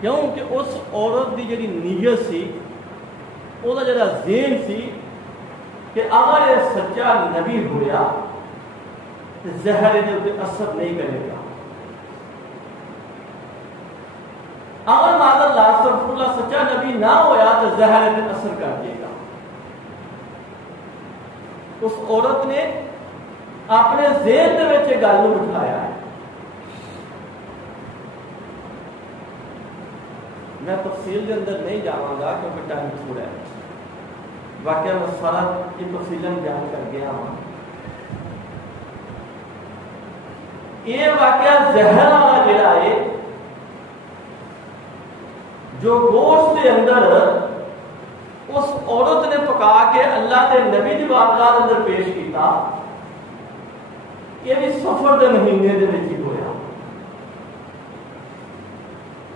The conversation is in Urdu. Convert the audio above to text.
کیونکہ اس عورت کی جڑی نیت سی وہ جڑا ذہن سی کہ اگر یہ سچا نبی ہویا تو زہر یہ اثر نہیں کرے گا، اگر معاذ اللہ استغفر اللہ سچا نبی نہ ہویا تو زہر یہ اثر کر دے گا۔ اس عورت نے اپنے ذہن دے وچ یہ گل اٹھایا ہے۔ میں تفصیل کے اندر نہیں جاواں گا کیونکہ ٹائم تھوڑا ہے، واقعہ میں سارا یہ تفصیل بیان کر گیا ہوں۔ یہ واقعہ زہر والا جڑا ہے جو گوشت کے اندر اس عورت نے پکا کے اللہ کے نبی کی بارگاہ اندر پیش کیتا، یہ بھی سفر کے مہینے دے وچ